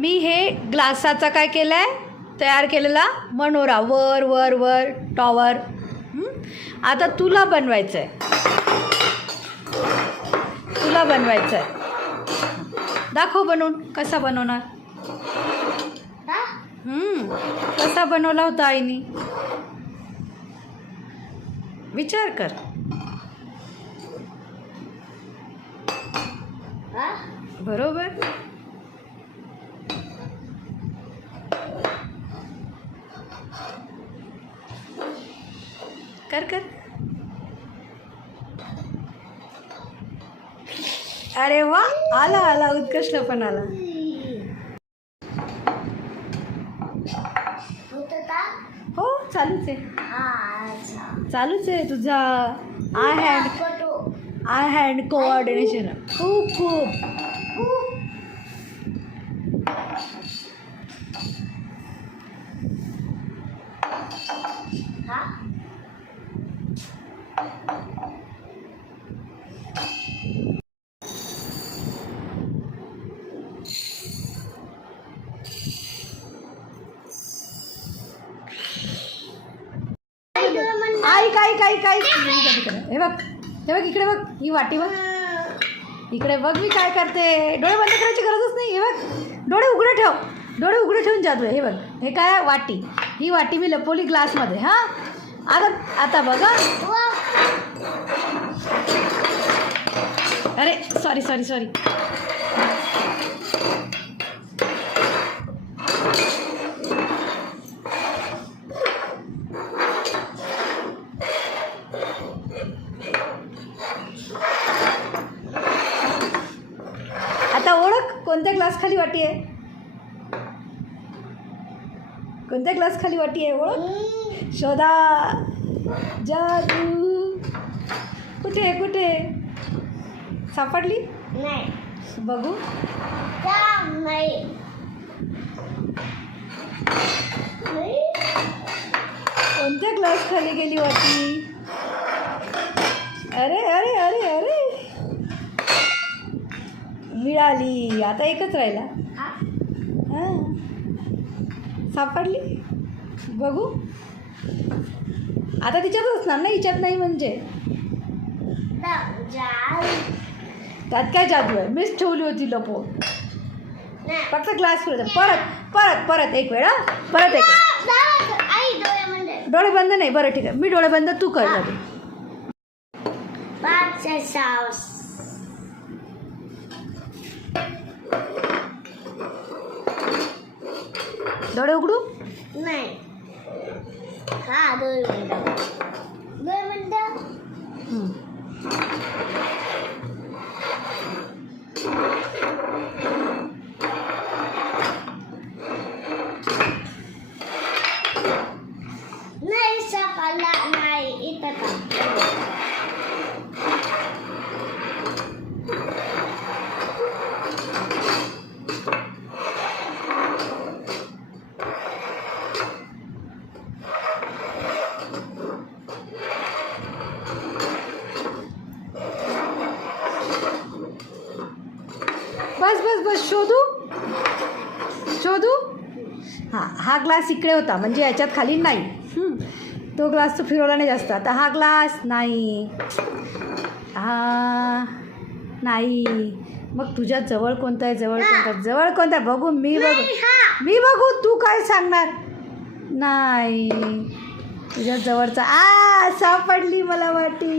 मी हे ग्लासाचा काय केलं आहे, तयार केलेला मनोरा, वर वर वर टॉवर. आता तुला बनवायचं आहे, तुला बनवायचं आहे. दाखव बनवून, कसा बनवणार. कसा बनवला होता आईनी, विचार कर. बरोबर. कर कर. अरे वा, आला आला, उत्कृष्ट पण आला. हो चालूच आहे, चालूच आहे तुझा. आय हँड कोऑर्डिनेशन खूप खूप. काय हे बघ, हे बघ, इकडे बघ, ही वाटी बघ, इकडे बघ मी काय करते. डोळे बंद करायची गरजच नाही. हे बघ, डोळे उघडे ठेव, डोळे उघडे ठेवून जादू आहे. हे बघ, हे काय वाटी, ही वाटी मी लपवली ग्लासमध्ये. हां, आता बघा. अरे सॉरी सॉरी सॉरी. आता ओळख, कोणत्या ग्लास खाली वाटी आहे, कोणत्या ग्लास खाली वाटी आहे, ओळख, शोधा. जादू कुठे कुठे सापडली, नाही बघू. कोणत्या ग्लास खाली गेली वाटी. अरे अरे अरे अरे, मिळाली. आता एकच राहिला. हां, सापडली, बघू. आता तिच्यातच असणार ना, हिच्यात नाही म्हणजे. त्यात काय जादू आहे, मीच ठेवली होती लपवून. फक्त ग्लास फिरवतो. परत परत परत एक वेळा, परत एक वेळा. डोळे बंद नाही, बरं ठीक आहे, मी डोळे बंद, तू कर जादू. डोळे उघडू नाही. हा, डोळे बंद, डोळे बंद. नाही सापडला, नाही. इथं का बस बस बस, शोधू शोधू. हां, हा ग्लास इकडे होता, म्हणजे याच्यात खाली नाही. तो ग्लास तो फिरवला नाही जास्त. आता हा ग्लास नाही, हा नाही. मग तुझ्या जवळ कोणता आहे, जवळ कोणता, जवळ कोणता, बघू. मी बघू, तू काय सांगणार. नाही, तुझ्या जवळचा. सापडली मला वाटी.